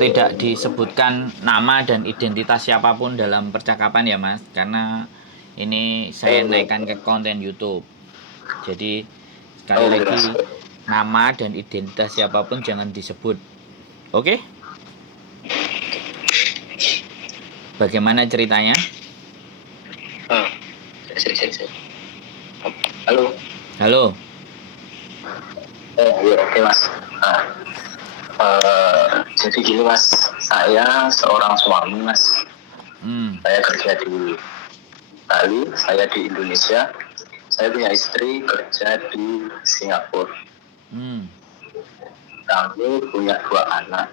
tidak disebutkan nama dan identitas siapapun dalam percakapan ya Mas, karena ini saya naikkan ke konten YouTube. Jadi sekali Oh, lagi jelas. nama dan identitas siapapun jangan disebut. Oke? Bagaimana ceritanya? Ah, sih. Halo. Halo. Oh, iya, oke Mas. Nah, jadi gini Mas, saya seorang suami Mas. Hmm. Saya kerja di Bali, saya di Indonesia. Saya punya istri kerja di Singapura. Hmm. Kami punya 2 anak.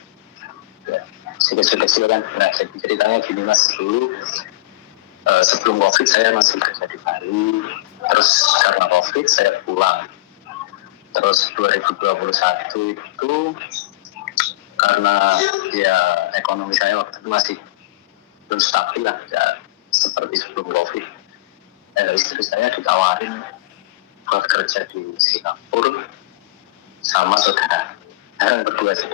Ya, kecil-kecil kan. Nah, jadi ceritanya gini Mas, dulu sebelum COVID saya masih kerja di Bali. Terus karena COVID saya pulang. Terus 2021 itu karena ya ekonomi saya waktu itu masih belum stabil lah, ya, seperti sebelum COVID. Istri saya ditawarin buat kerja di Singapura sama saudara. Saya berdua sih.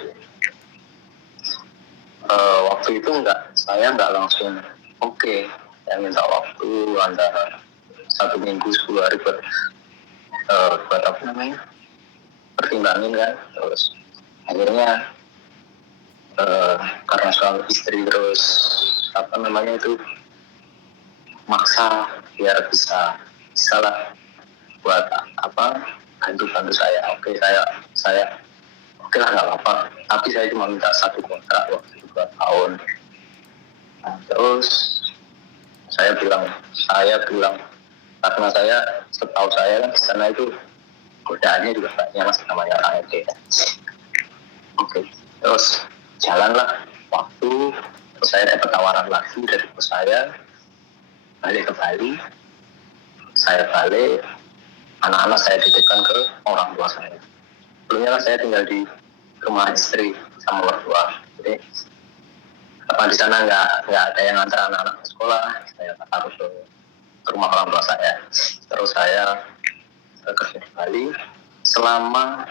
Waktu itu saya nggak langsung oke. Saya minta waktu antara 1 minggu 10 hari buat apa namanya pertimbangin kan. Terus akhirnya karena suami istri terus apa namanya itu maksa biar bisa lah buat apa bantu saya. Oke, saya oke lah, nggak apa-apa, tapi saya cuma minta 1 kontrak waktu itu 2 tahun. Nah, terus saya bilang karena setahu saya kan di sana itu godaannya juga banyak Mas, namanya orang itu ya. Oke, terus jalanlah waktu, terus saya dapat tawaran lagi dari bos saya balik ke Bali. Saya balik, anak-anak saya titipkan ke orang tua saya. Sebelumnya saya tinggal di rumah istri sama orang tua. Jadi apa di sana nggak ada yang antar anak-anak ke sekolah, saya harus ke rumah orang tua saya. Terus saya kerja di Bali selama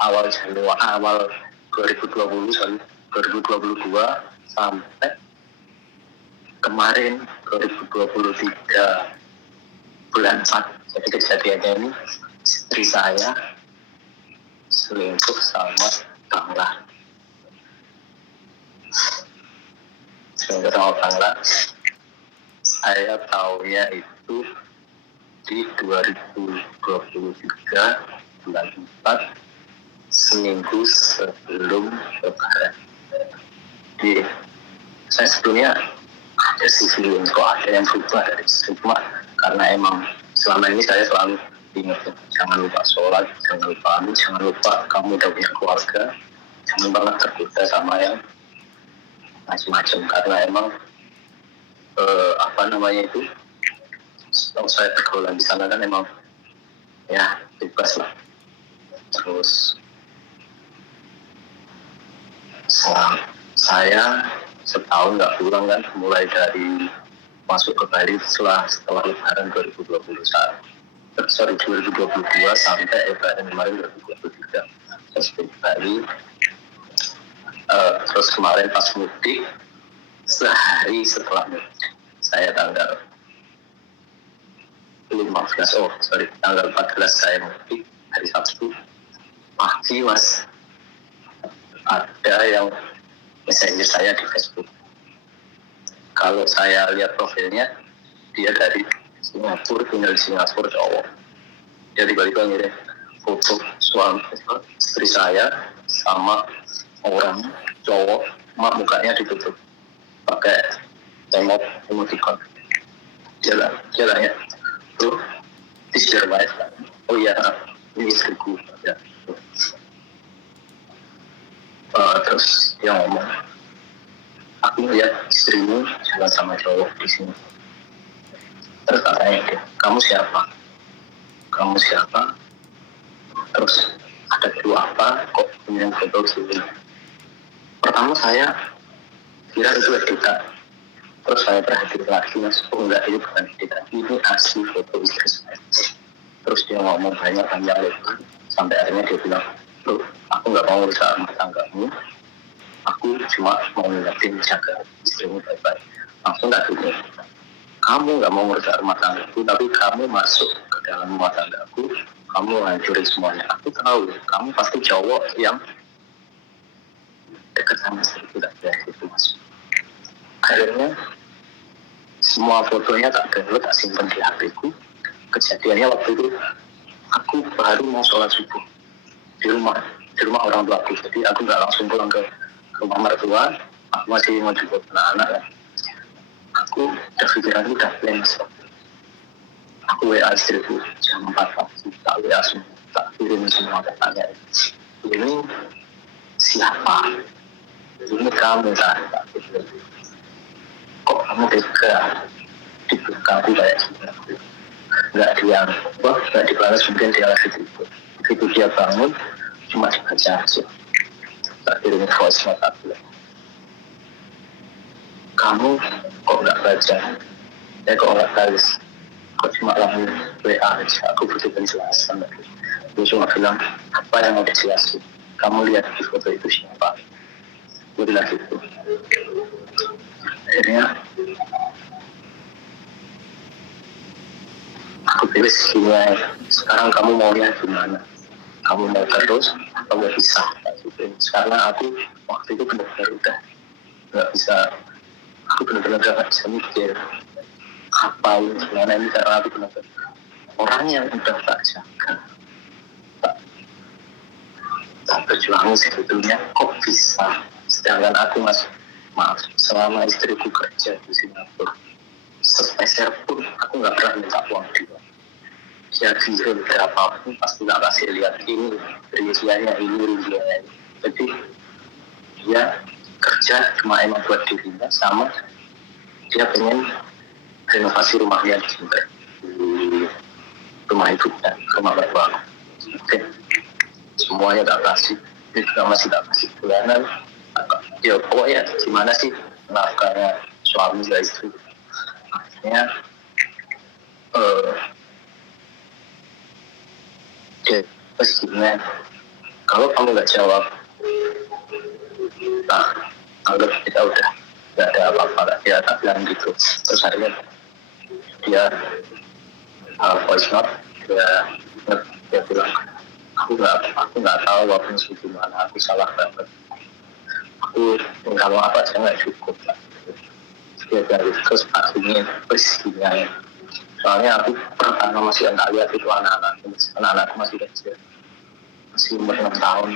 awal 2022 sampai kemarin 2023 bulan 4. Jadi kejadiannya ini istri saya selingkuh sama Bangla. Saya tahunya itu di 2023 bulan 4, seminggu sebelum Lebaran. Jadi saya sebelumnya ada sih feeling kok ada yang berubah dari cuma karena emang selama ini saya selalu ingat, jangan lupa sholat, jangan lupa kamu udah punya keluarga, jangan pernah tergoda sama yang macam-macam, karena emang apa namanya itu, kalau saya pergaulan di sana kan emang ya bebas lah. Terus saya setahun nggak pulang kan, mulai dari masuk ke Bali setelah Lebaran 2022 sampai Lebaran kemarin 2023. Saya di Bali. Terus kemarin pas mudik, sehari setelah mudik, saya tanggal 14 saya mudik, hari Sabtu pagi Mas, ada yang messenger saya di Facebook. Kalau saya lihat profilnya, dia dari Singapura, tinggal di Singapura, cowok. Dia tiba-tiba ngirim foto suami istri saya sama orang cowok, mukanya ditutup pakai emoticon. Dia tanya, bro, this your wife? Oh iya, ini istriku. Ya. Terus dia ngomong, aku lihat istrimu jalan sama cowok di sini. Terus katanya, kamu siapa? Terus ada kedua apa? Kok punya foto sini? Pertama saya kira itu editan. Terus saya perhatikan lagi, Mas, oh enggak, itu bukan editan, ini asli foto istri saya. Terus dia ngomong banyak lebar, sampai akhirnya dia bilang, loh, aku nggak mau rusak rumah tanggamu, cuma mau ngingetin jaga istrimu baik-baik. Langsung tak gini, kamu nggak mau ngurus rumah tanggaku, tapi kamu masuk ke dalam rumah tanggaku, kamu hancurin semuanya. Aku tahu kamu pasti cowok yang dekat sama istri, tidak dari itu mas. Akhirnya semua fotonya tak download, tak simpan di HP-ku. Kejadiannya waktu itu aku baru mau sholat subuh di rumah orang tua aku, jadi aku nggak langsung pulang ke rumah mertua, aku masih mau jemput anak-anak ya. Aku udah pikiran udah plan, aku WA istriku jam 4 pagi, tak WA semua, tak kirim semua datanya. Ini siapa? Ini kamu kan? Kok kamu tega di belakangku kayak gini? Nggak diam, nggak dibalas, mungkin dia lagi tidur. Begitu dia bangun, cuma dibaca aja. Tak kirim voice note aku. Kamu kok nggak baca? Kok nggak balas? Kok cuma langsung WA aja? Aku butuh penjelasan. Dia cuma bilang, apa yang mau dijelasin? Kamu lihat di foto itu siapa? Gue bilang gitu. Akhirnya aku pilih gini, sekarang kamu maunya gimana? Kamu mau terus atau mau pisah? Karena aku waktu itu benar-benar udah nggak bisa, aku benar-benar nggak bisa mikir apa ini gimana ini, karena aku benar-benar orang yang udah tak jaga, tak berjuang sebetulnya kok bisa. Sedangkan aku maaf, selama istriku kerja di Singapura, sepeser pun aku nggak pernah minta uang dia. Dia kirim berapapun pasti nggak kasih lihat ini rinciannya, ini rinciannya. Jadi dia kerja cuma emang buat dirinya, sama dia pengen renovasi rumahnya di sini, di rumah ibunya, rumah mertua. Oke, semuanya tak kasih, dia juga masih tak kasih bulanan. Ya pokoknya gimana sih nafkahnya suami dan istri. Akhirnya terus gimana, kalau kamu nggak jawab, nah anggap kita udah nggak ada apa-apa. Dia tak bilang gitu. Terus akhirnya dia voice note, dia bilang, aku nggak tahu aku mesti gimana, aku salah banget, aku minta maaf aja nggak cukup. Dia bilang gitu. Terus akhirnya gini, soalnya aku pertama masih nggak lihat itu anak-anakku masih kecil, masih umur 6 tahun,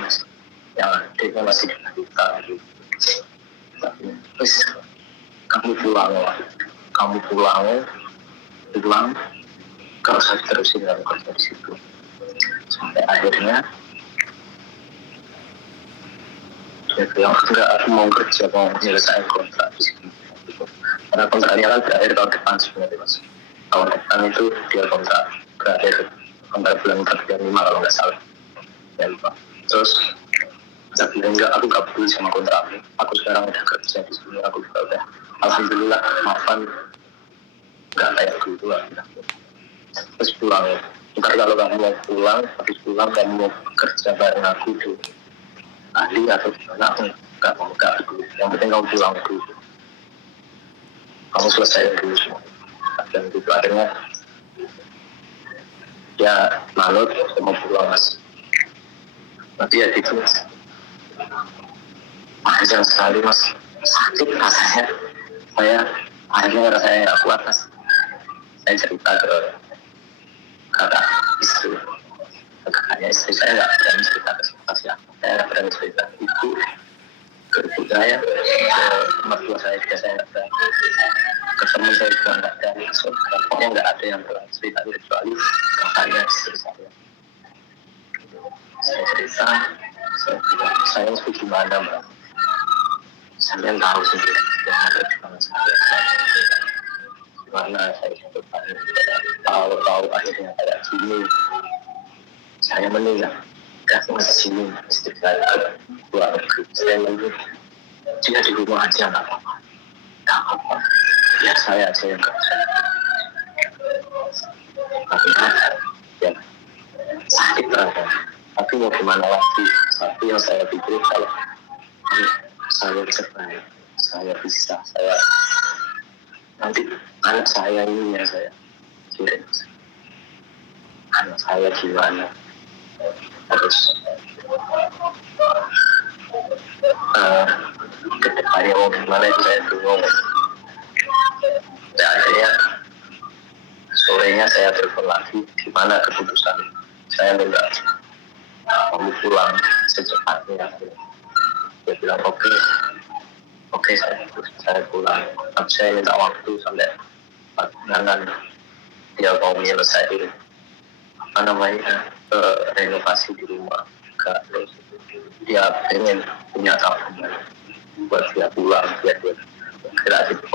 yang adiknya masih kita gitu. Terus kamu pulang, gak usah terusin kamu kerja di situ. Sampai akhirnya dia bilang, enggak, aku mau kerja, mau menyelesaikan kontrak di sini. Karena kontraknya kan berakhir tahun depan sebenarnya mas. Tahun depan itu dia kontrak berakhir, kontrak bulan 4 dan 5 kalau nggak salah. Ya lupa. Terus saya bilang, enggak, aku gak peduli sama kontrakmu. Aku sekarang udah kerja di sini, aku juga udah alhamdulillah maafan, nggak kayak dulu lah. Terus pulang, ntar kalau kamu mau pulang, habis pulang kamu mau kerja bareng aku di ahli atau gimana, aku nggak dulu. Yang penting kamu pulang dulu, kamu selesai dulu semua. Dan itu akhirnya ya manut, mau pulang mas. Tapi ya gitu mas, panjang sekali mas, sakit rasanya. Saya akhirnya rasanya nggak kuat mas. Saya cerita ke kakak istri, kakaknya istri, saya nggak berani cerita ke siapa, saya nggak berani cerita ibu, ke ibu saya, ke mertua saya juga saya nggak berani, ke teman saya juga nggak berani, pokoknya nggak ada yang berani cerita kecuali kakaknya istri saya. Saya cerita, saya bilang, saya mesti gimana mbak, saya tahu sendiri yang ada di mana saya gimana saya hidup, tahu akhirnya kayak gini. Saya meninggal, datang ke sini, istri saya keluar negeri. Saya meninggal, dia di rumah aja nggak apa-apa, biar saya aja yang kerja. Karena ya sakit rasanya. Tapi mau gimana lagi? Tapi yang saya pikir kalau saya terbaik, saya bisa, saya nanti anak saya ini ya saya kirim anak saya gimana harus kedepannya mau gimana itu saya bingung. Dan akhirnya sorenya saya telepon lagi gimana keputusan, saya minta kamu pulang secepatnya. Dia bilang oke saya pulang, tapi saya minta waktu sampai 4 bulanan dia mau menyelesaikan apa namanya renovasi di rumah. Terus dia pengen punya tabungan buat dia pulang, biar dia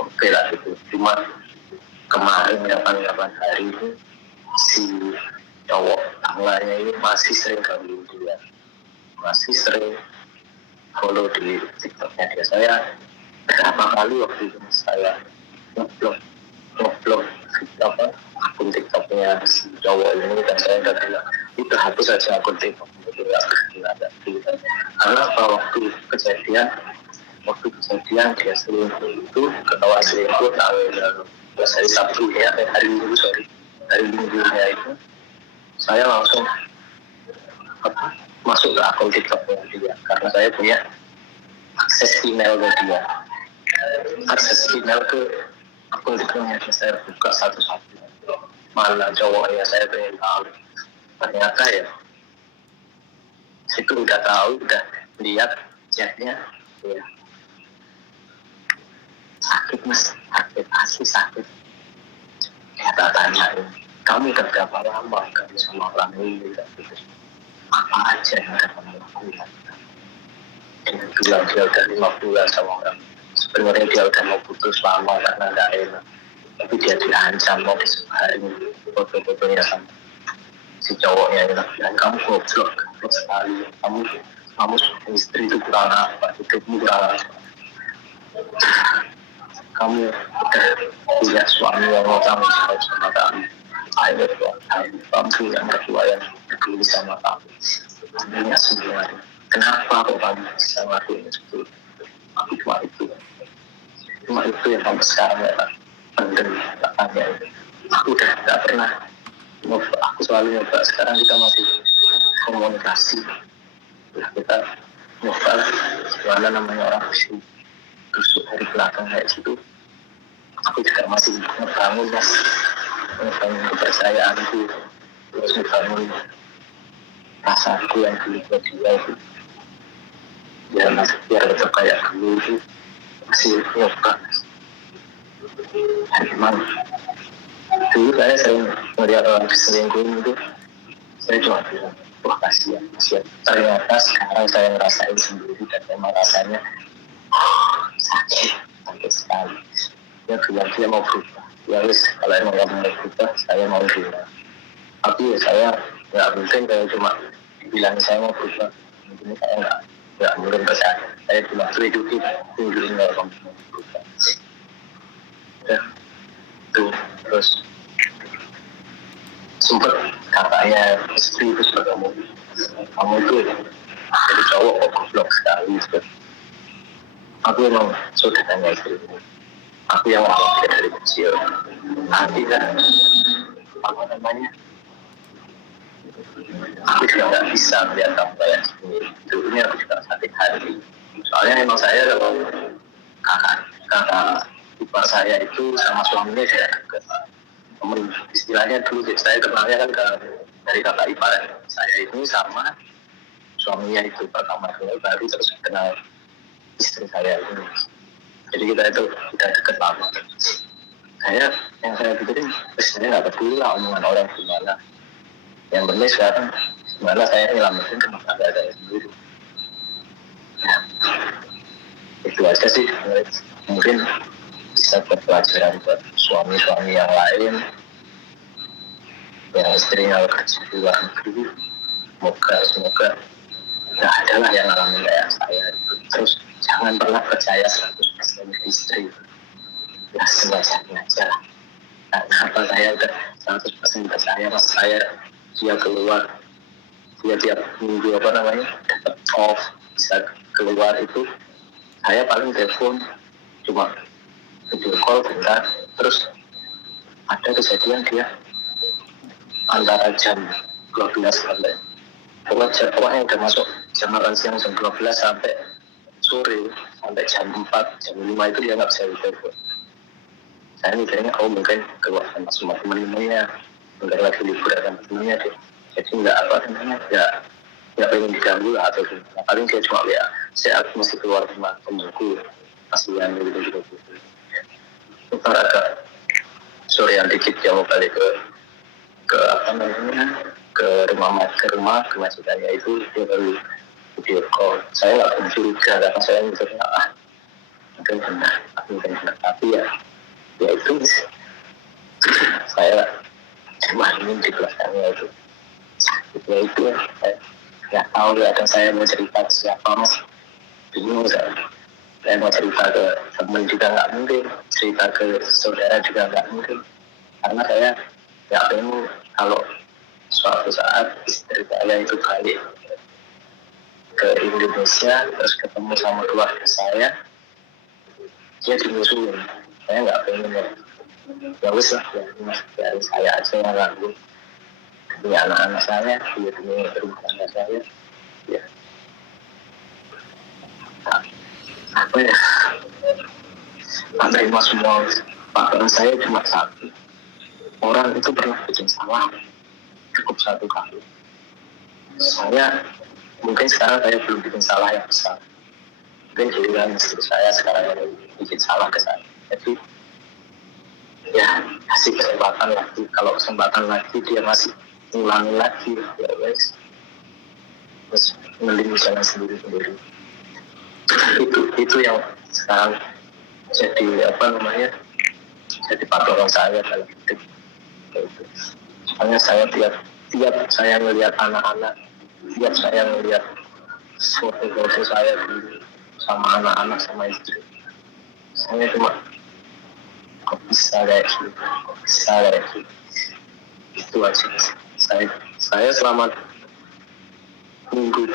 oke lah gitu. Cuma kemarin kapan hari ini si cowok tangganya ini masih sering gangguin dia, masih sering follow di TikToknya dia. Saya berapa kali waktu itu saya ngeblok apa akun TikToknya si cowok ini, dan saya udah bilang itu hapus saja akun TikTok itu karena waktu kejadian dia selingkuh itu ketahuan selingkuh tanggal hari Sabtu ya, hari Minggunya itu saya langsung masuk ke akun TikToknya dia karena saya punya akses email ke dia, akses email ke akun TikToknya saya buka satu-satu mana cowoknya, saya pengen tahu. Ternyata ya itu udah tahu, udah lihat chatnya ya. Sakit mas, asli sakit. Kita tanyain, kamu udah berapa lama kamu sama orang ini? Apa aja yang udah kamu lakukan? Dia bilang dia udah 5 bulan sama orang. Sebenarnya dia udah mau putus lama karena gak enak, tapi dia diancam mau disebarin foto-fotonya sama si cowoknya itu. Dan kamu goblok sekali, kamu istri itu kurang apa, hidupmu kurang apa, kamu udah punya suami yang mau tanggung jawab sama kamu, ayo kamu punya mertua yang peduli sama kamu, punya semua. Kenapa kok kamu bisa ngelakuin itu? Aku cuma itu yang kamu sekarang ya pendem tanya. Aku udah gak pernah nyoba, aku selalu nyoba. Sekarang kita masih komunikasi, kita nyoba gimana namanya orang busuk dari belakang kayak gitu. Aku juga masih ngebangun kepercayaanku, terus ngebangun rasaku yang dulu buat dia itu biar tetap kayak dulu itu masih nyoba. Memang dulu saya sering melihat orang selingkuh itu, saya cuma bilang wah kasihan. Ternyata sekarang saya ngerasain sendiri dan memang rasanya sakit sekali. Dia bilang dia mau berubah, ya wis kalau emang kamu mau berubah saya mau berubah, tapi ya saya nggak mungkin kalau cuma bilang saya mau berubah mungkin saya nggak mungkin percaya. Saya cuma tunjukin kalau kamu mau berubah ya tuh. Terus sempet katanya istri itu sudah kamu itu jadi cowok kok goblok sekali gitu. Aku emang sudah tanya istri, aku yang ngomong dari kecil nanti kan apa namanya, aku juga nggak bisa melihat kamu kayak gini. Dulunya aku juga sakit hati, soalnya emang saya kalau kakak ipar saya itu sama suaminya saya deket. Istilahnya dulu saya kenalnya kan dari kakak ipar saya itu sama suaminya itu pertama baru terus kenal istri saya ini. Jadi kita itu udah deket lama. Yang saya pikirin sebenarnya nggak peduli lah omongan orang gimana, yang penting sekarang gimana saya nyelamatin rumah tangga saya sendiri ya, itu aja sih. Mungkin bisa buat pelajaran buat suami-suami yang lain yang istrinya kerja di luar negeri. Semoga nggak ada lah yang ngalamin kayak saya. Terus jangan pernah percaya 100% istri, ya semuanya aja lah. Karena apa, saya udah 100% percaya mas saya, dia keluar, dia tiap minggu apa namanya dapat off bisa keluar itu saya paling telepon cuma video call bentar, terus ada kejadian dia antara jam 12 sampai pokoknya udah masuk jam makan siang jam 12 sampai sore, sampai jam 4, jam 5 itu dia nggak bisa telepon. Saya mikirnya mungkin keluar sama semua teman-temannya, mungkin lagi libur sama temannya deh, jadi nggak pengen diganggu lah atau gimana. Paling dia cuma ya saya masih keluar sama temanku, kasihan gitu. Ntar agak sorean dikit dia mau balik ke apa namanya, ke rumah ke majikannya itu, dia baru video call. Saya nggak mencuriga karena saya mikirnya mungkin benar, tapi ya itu saya cuma ingin di belakangnya itu ya itu saya nggak tahu ya, dan saya mau cerita ke siapa mas, bingung saya mau cerita ke teman juga nggak mungkin, cerita ke saudara juga nggak mungkin, karena saya nggak pengen kalau suatu saat istri saya itu balik ke Indonesia terus ketemu sama keluarga saya, dia dimusuhin. Saya nggak pengen ya wis lah ya, saya aja yang lalu demi anak-anak saya, demi rumah tangga saya ya. Apa ya, menerima semua. Paparan saya cuma satu, orang itu pernah bikin salah cukup satu kali. Saya mungkin sekarang saya belum bikin salah yang besar, mungkin giliran istri saya sekarang yang bikin salah ke saya, jadi ya kasih kesempatan lagi. Kalau kesempatan lagi dia masih ulangi lagi ya wes, terus mending jalan sendiri. Itu yang sekarang jadi apa namanya, jadi patokan saya dalam hidup. Soalnya saya tiap saya melihat anak-anak, tiap saya melihat foto-foto saya dulu sama anak-anak sama istri, saya cuma kok bisa kayak gitu. Itu aja. Saya selama minggu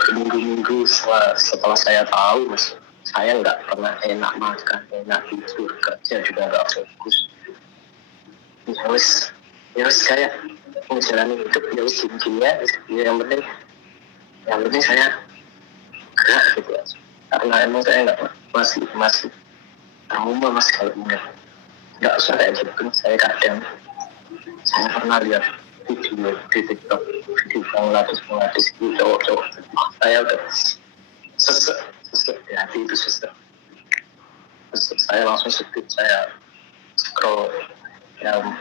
setelah saya tahu mas, saya nggak pernah enak makan, enak tidur, kerja juga nggak fokus. Ya wis kayak menjalani hidup ya wis gini ya, yang penting saya gerak gitu aja. Karena emang saya nggak masih trauma mas kalau nggak usah kayak gitu. Saya pernah lihat video di TikTok, video Bangladesh itu cowok-cowok, saya udah sesek di hati itu sesek. Saya langsung sedih, saya scroll yang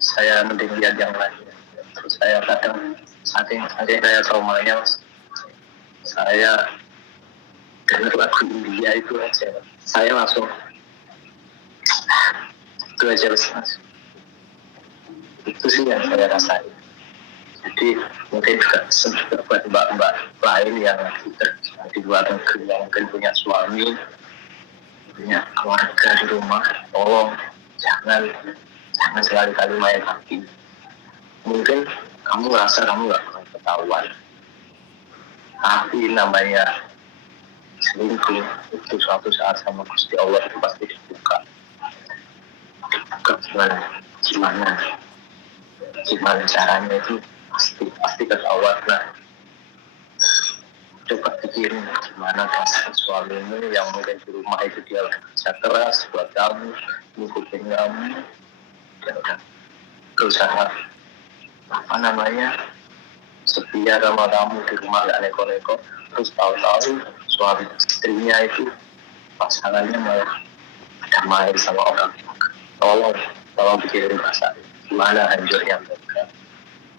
saya mending lihat yang lain. Terus saya kadang saking saya traumanya mas, saya dengar lagu India itu aja, saya langsung itu aja mas. Itu sih yang saya rasain. Jadi mungkin juga buat mbak-mbak lain yang di luar negeri yang mungkin punya suami, punya keluarga di rumah, tolong jangan sekali-kali main hati. Mungkin kamu ngerasa kamu nggak pernah ketahuan, tapi namanya selingkuh itu suatu saat sama Gusti Allah itu pasti dibuka gimana caranya itu pasti ketahuan. Nah, coba pikirin gimana kasih suamimu yang mungkin di rumah itu dia kerja keras buat kamu, ngikutin kamu, dan udah berusaha apa namanya setia sama kamu di rumah gak neko-neko, terus tahu-tahu suami istrinya itu pasangannya malah damai sama orang. Tolong pikirin perasaan gimana hancurnya mereka,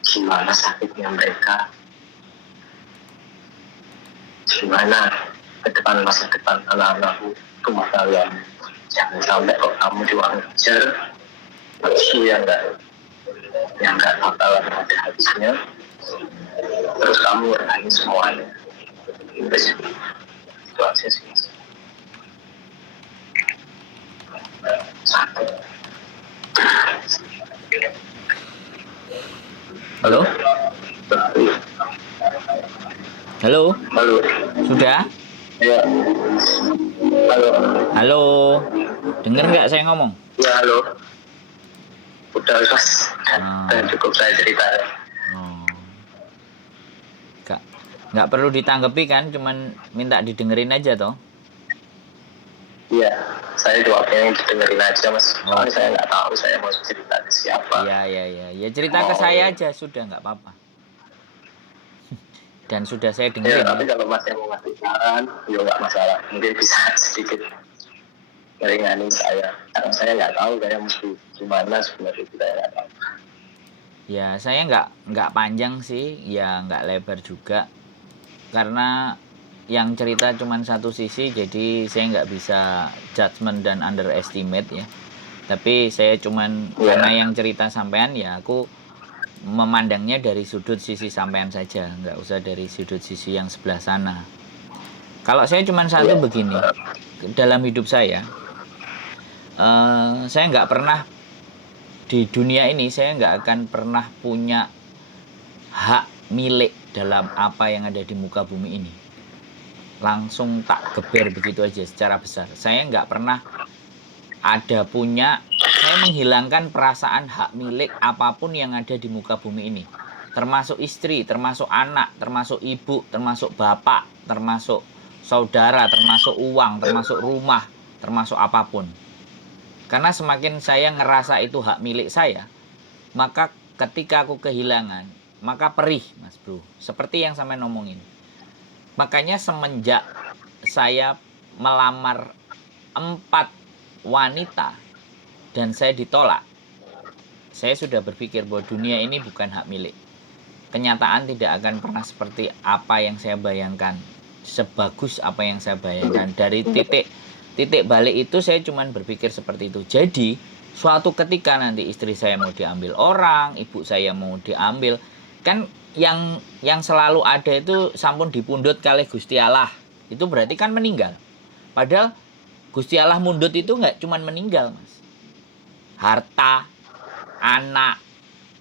gimana sakitnya mereka, gimana masa depan anak-anakmu, rumah kalian. Jangan sampai kok kamu doang ngejar nafsu yang nggak bakalan ada habisnya, terus kamu orangin semuanya. Itu aja sih. Halo? Halo? Halo. Sudah? Ya. Halo. Halo, denger nggak saya ngomong? Ya, halo. Udah, Mas. Oh, Cukup saya cerita. oh. Nggak, nggak perlu ditanggapi kan, cuman minta didengerin aja toh. Iya, saya cuma pengen dengerin aja, Mas. Soalnya Oke. saya nggak tahu saya mau cerita ke siapa. Iya, iya, iya. Ya cerita ke Mau, saya aja sudah nggak apa-apa. Dan sudah saya ya, dengerin tapi ya. kalau Mas yang mau ngasih saran, ya nggak masalah. Mungkin bisa sedikit meringanin saya. Karena saya nggak tahu saya mesti gimana sebenarnya, saya nggak tahu. Ya saya nggak panjang sih, ya nggak lebar juga. Karena yang cerita cuma satu sisi, jadi saya nggak bisa judgement dan underestimate ya. Tapi saya cuman Iya, karena yang cerita sampean ya aku memandangnya dari sudut sisi sampean saja, nggak usah dari sudut sisi yang sebelah sana. Kalau saya cuma satu iya. begini, dalam hidup saya nggak pernah di dunia ini, saya nggak akan pernah punya hak milik dalam apa yang ada di muka bumi ini. Langsung tak geber begitu aja secara besar. Saya nggak pernah saya menghilangkan perasaan hak milik apapun yang ada di muka bumi ini. Termasuk istri, termasuk anak, termasuk ibu, termasuk bapak, termasuk saudara, termasuk uang, termasuk rumah, termasuk apapun. Karena semakin saya ngerasa itu hak milik saya, maka ketika aku kehilangan, maka perih, Mas Bro. Seperti yang sampai ngomongin. Makanya semenjak saya melamar 4 wanita dan saya ditolak, saya sudah berpikir bahwa dunia ini bukan hak milik. Kenyataan tidak akan pernah seperti apa yang saya bayangkan, sebagus apa yang saya bayangkan. Dari titik balik itu saya cuma berpikir seperti itu. Jadi suatu ketika nanti istri saya mau diambil orang, ibu saya mau diambil, kan yang selalu ada itu sampun dipundhut kalih Gusti Allah. Itu berarti kan meninggal. Padahal Gusti Allah mundut itu nggak cuma meninggal, Mas. Harta, anak,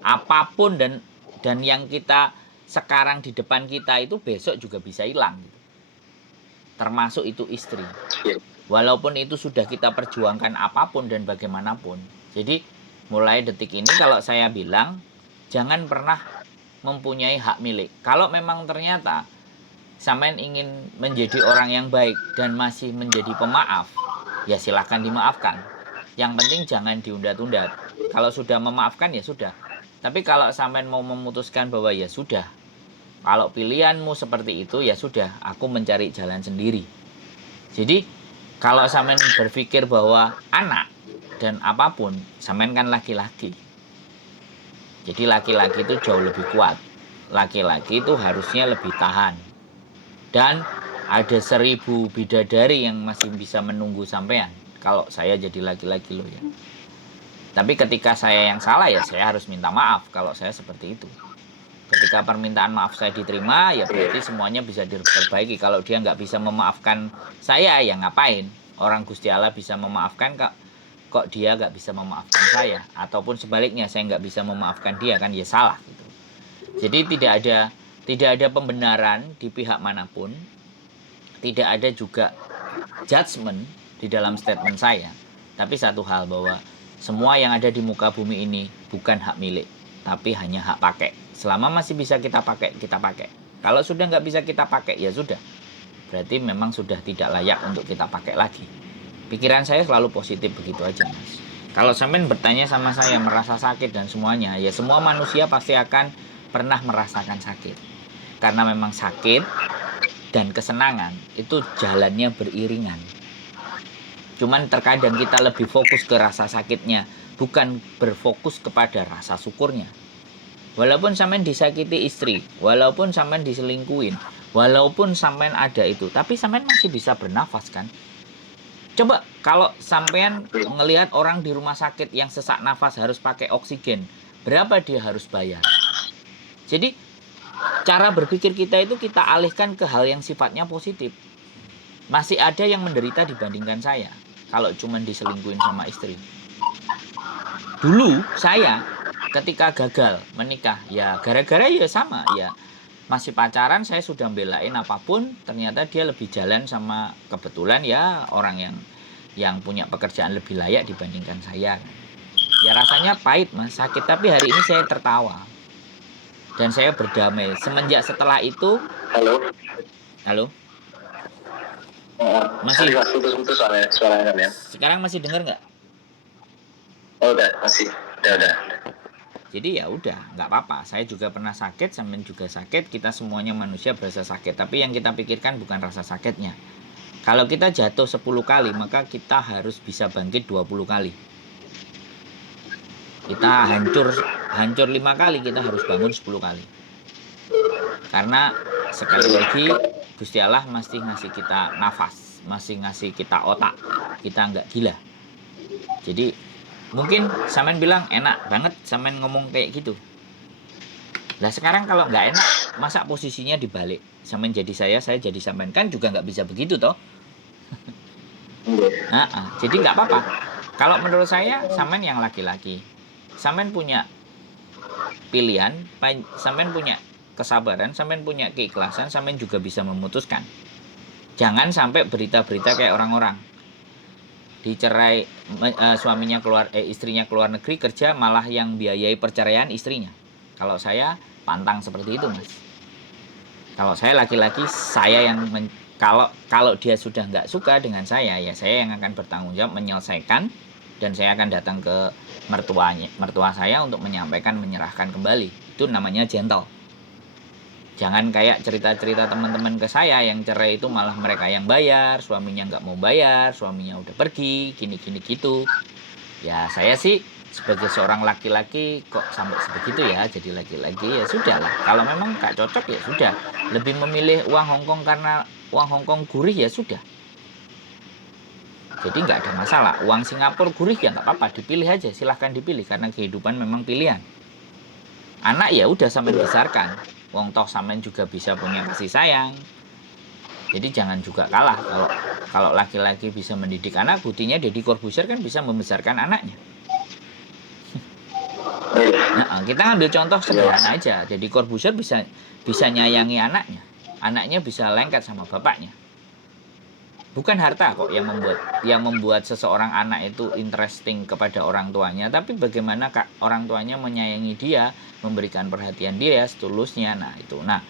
apapun dan yang kita sekarang di depan kita itu besok juga bisa hilang. Termasuk itu istri. Iya. Walaupun itu sudah kita perjuangkan apapun dan bagaimanapun. Jadi mulai detik ini kalau saya bilang jangan pernah mempunyai hak milik. Kalau memang ternyata sampean ingin menjadi orang yang baik dan masih menjadi pemaaf, ya silahkan dimaafkan. Yang penting jangan diunda-tunda. Kalau sudah memaafkan ya sudah. Tapi kalau sampean mau memutuskan bahwa ya sudah, kalau pilihanmu seperti itu ya sudah, aku mencari jalan sendiri. Jadi kalau sampean berpikir bahwa anak dan apapun, sampean kan laki-laki. Jadi laki-laki itu jauh lebih kuat. Laki-laki itu harusnya lebih tahan. Dan ada 1000 bidadari yang masih bisa menunggu sampean. Kalau saya jadi laki-laki loh ya. Tapi ketika saya yang salah ya saya harus minta maaf kalau saya seperti itu. Ketika permintaan maaf saya diterima ya berarti semuanya bisa diperbaiki. Kalau dia nggak bisa memaafkan saya ya ngapain? Orang Gusti Allah bisa memaafkan kok dia nggak bisa memaafkan saya. Ataupun sebaliknya saya nggak bisa memaafkan dia kan ya salah gitu. Jadi tidak ada pembenaran di pihak manapun. Tidak ada juga judgement di dalam statement saya. Tapi satu hal bahwa semua yang ada di muka bumi ini bukan hak milik, tapi hanya hak pakai. Selama masih bisa kita pakai, kita pakai. Kalau sudah nggak bisa kita pakai, ya sudah. Berarti memang sudah tidak layak untuk kita pakai lagi. Pikiran saya selalu positif begitu aja, Mas. Kalau sampean bertanya sama saya merasa sakit dan semuanya, ya semua manusia pasti akan pernah merasakan sakit. Karena memang sakit dan kesenangan itu jalannya beriringan. Cuman terkadang kita lebih fokus ke rasa sakitnya, bukan berfokus kepada rasa syukurnya. Walaupun sampean disakiti istri, walaupun sampean diselingkuin, walaupun sampean ada itu, tapi sampean masih bisa bernafas kan? Coba kalau sampean ngelihat orang di rumah sakit yang sesak nafas harus pakai oksigen, berapa dia harus bayar? Jadi cara berpikir kita itu kita alihkan ke hal yang sifatnya positif. Masih ada yang menderita dibandingkan saya kalau cuma diselingkuhin sama istri. Dulu saya ketika gagal menikah ya gara-gara ya sama ya masih pacaran saya sudah belain apapun, ternyata dia lebih jalan sama kebetulan ya orang yang punya pekerjaan lebih layak dibandingkan saya. Ya rasanya pahit Mas, sakit, tapi hari ini saya tertawa dan saya berdamai. Semenjak setelah itu, Halo. halo, Sorry masih mas, putus-putus suaranya kan ya. sekarang masih dengar nggak? Oh udah, masih. Udah. Jadi ya udah, nggak apa-apa. Saya juga pernah sakit, sampean juga sakit. Kita semuanya manusia berasa sakit. Tapi yang kita pikirkan bukan rasa sakitnya. Kalau kita jatuh 10 kali, maka kita harus bisa bangkit 20 kali. Kita hancur 5 kali, kita harus bangun 10 kali. Karena sekali lagi Gusti Allah masih ngasih kita nafas, masih ngasih kita otak. Kita nggak gila. Jadi mungkin sampean bilang enak banget sampean ngomong kayak gitu. Nah sekarang kalau nggak enak, masa posisinya dibalik? Sampean jadi saya jadi sampean, kan juga nggak bisa begitu toh. Jadi nggak apa-apa. Kalau menurut saya, sampean yang laki-laki, sampean punya pilihan, sampean punya kesabaran, sampean punya keikhlasan, sampean juga bisa memutuskan. Jangan sampai berita-berita kayak orang-orang dicerai, suaminya istrinya keluar negeri kerja, malah yang biayai perceraian istrinya. Kalau saya pantang seperti itu Mas. Kalau saya laki-laki, saya yang kalau dia sudah nggak suka dengan saya, ya saya yang akan bertanggung jawab menyelesaikan, dan saya akan datang ke mertua saya untuk menyampaikan, menyerahkan kembali. Itu namanya gentle. Jangan kayak cerita-cerita teman-teman ke saya yang cerai itu malah mereka yang bayar, suaminya nggak mau bayar, suaminya udah pergi, gini-gini gitu. Ya saya sih sebagai seorang laki-laki kok sampai sebegitu ya, jadi laki-laki ya sudah lah. Kalau memang gak cocok ya sudah. Lebih memilih uang Hongkong karena uang Hongkong gurih ya sudah. Jadi nggak ada masalah. Uang Singapura gurih ya nggak apa-apa, dipilih aja, silahkan dipilih karena kehidupan memang pilihan. Anak ya udah sampean besarkan. Wong toh sampean juga bisa punya kasih sayang. Jadi jangan juga kalah. Kalau laki-laki bisa mendidik anak, buktinya Deddy Corbuzier kan bisa membesarkan anaknya. Nah, kita ngambil contoh sederhana aja. Deddy Corbuzier bisa nyayangi anaknya. Anaknya bisa lengket sama bapaknya. Bukan harta kok yang membuat seseorang anak itu interesting kepada orang tuanya, tapi bagaimana orang tuanya menyayangi dia, memberikan perhatian dia setulusnya. Nah, itu. Nah,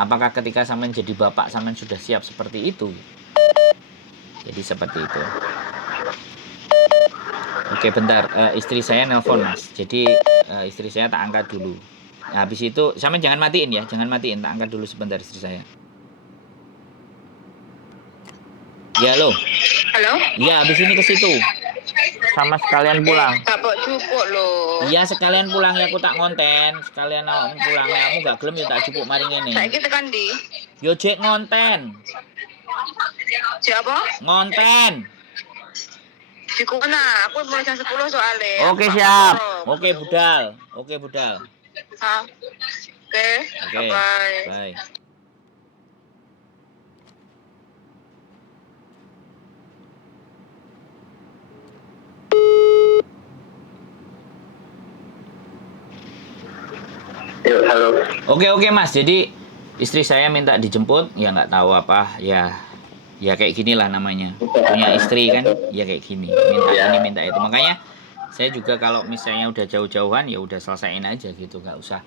apakah ketika sampean jadi bapak sampean sudah siap seperti itu? Jadi seperti itu. Oke, bentar. Istri saya nelpon, Mas. Jadi istri saya tak angkat dulu. Nah, habis itu sampean jangan matiin ya, jangan matiin. Tak angkat dulu sebentar istri saya. Ya, lo. Halo? Ya, habis ini ke situ. Sama sekalian pulang. Tak bawa jupuk loh. Iya, sekalian pulang ya, aku tak ngonten. Sekalian awakmu pulang ya, kamu gak gelem ya tak jupuk mari ngene. Saiki tekan di. Yo jek ngonten. Siapa? Ngonten. Di mana? Aku mulai jam 10 soalnya. Oke, siap. Oke, budal. Oke, budal. Hah? Oke. Oke. Bye. Bye. Yuk, halo. Oke Mas, jadi istri saya minta dijemput, ya nggak tahu apa, ya kayak gini lah namanya. Punya istri kan, ya kayak gini, minta ini minta itu. Makanya saya juga kalau misalnya udah jauh-jauhan ya udah selesaiin aja gitu, nggak usah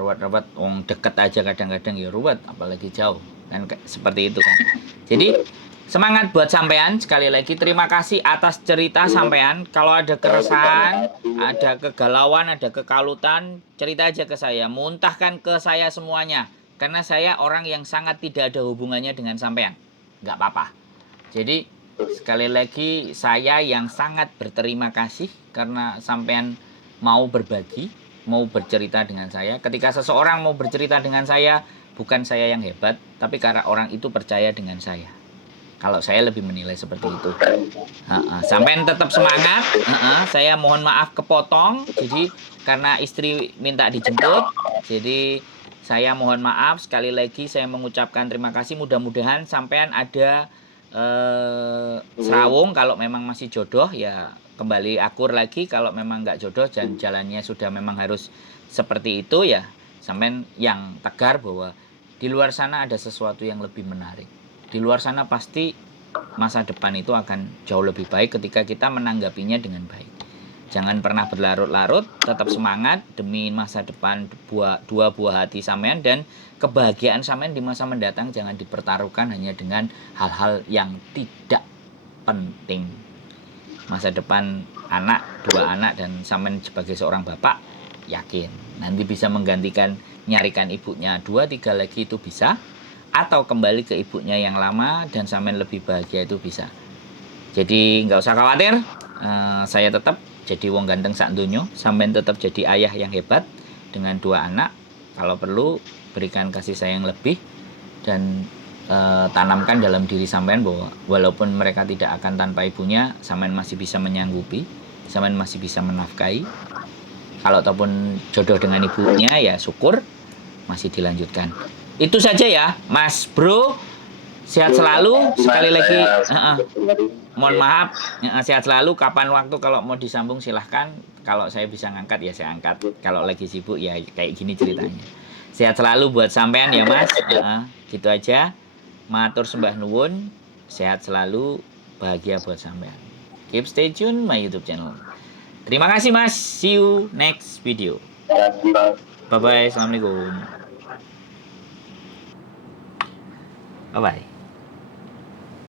ruwet-ruwet. Deket aja kadang-kadang ya ruwet, apalagi jauh kan seperti itu kan. Jadi semangat buat sampean, sekali lagi terima kasih atas cerita sampean. Kalau ada keresahan, ada kegalauan, ada kekalutan, cerita aja ke saya, muntahkan ke saya semuanya. Karena saya orang yang sangat tidak ada hubungannya dengan sampean. Nggak apa-apa. Jadi sekali lagi saya yang sangat berterima kasih karena sampean mau berbagi, mau bercerita dengan saya. Ketika seseorang mau bercerita dengan saya, bukan saya yang hebat, tapi karena orang itu percaya dengan saya. Kalau saya lebih menilai seperti itu. Sampean tetap semangat. Saya mohon maaf kepotong. Jadi karena istri minta dijemput, jadi saya mohon maaf. Sekali lagi saya mengucapkan terima kasih. Mudah-mudahan sampean ada serawung. Kalau memang masih jodoh ya kembali akur lagi. Kalau memang nggak jodoh dan jalannya sudah memang harus seperti itu ya sampean yang tegar bahwa di luar sana ada sesuatu yang lebih menarik. Di luar sana pasti masa depan itu akan jauh lebih baik ketika kita menanggapinya dengan baik. Jangan pernah berlarut-larut, tetap semangat demi masa depan dua buah hati sampean, dan kebahagiaan sampean di masa mendatang jangan dipertaruhkan hanya dengan hal-hal yang tidak penting. Masa depan anak, 2 anak, dan sampean sebagai seorang bapak yakin nanti bisa menggantikan nyarikan ibunya 2-3 lagi itu bisa, atau kembali ke ibunya yang lama dan sampean lebih bahagia itu bisa. Jadi nggak usah khawatir, saya tetap jadi wong ganteng sak dunyo, sampean tetap jadi ayah yang hebat dengan 2 anak. Kalau perlu berikan kasih sayang lebih, dan tanamkan dalam diri sampean bahwa walaupun mereka tidak akan tanpa ibunya, sampean masih bisa menyanggupi, sampean masih bisa menafkahi. Kalau ataupun jodoh dengan ibunya ya syukur, masih dilanjutkan. Itu saja ya Mas Bro, sehat selalu. Sekali lagi mohon maaf, sehat selalu. Kapan waktu kalau mau disambung silahkan. Kalau saya bisa ngangkat ya saya angkat, kalau lagi sibuk ya kayak gini ceritanya. Sehat selalu buat sampean ya Mas. Gitu aja. Matur sembah nuwun, sehat selalu, bahagia buat sampean. Keep stay tune my YouTube channel. Terima kasih Mas. See you next video. Bye bye. Assalamualaikum. Bye bye.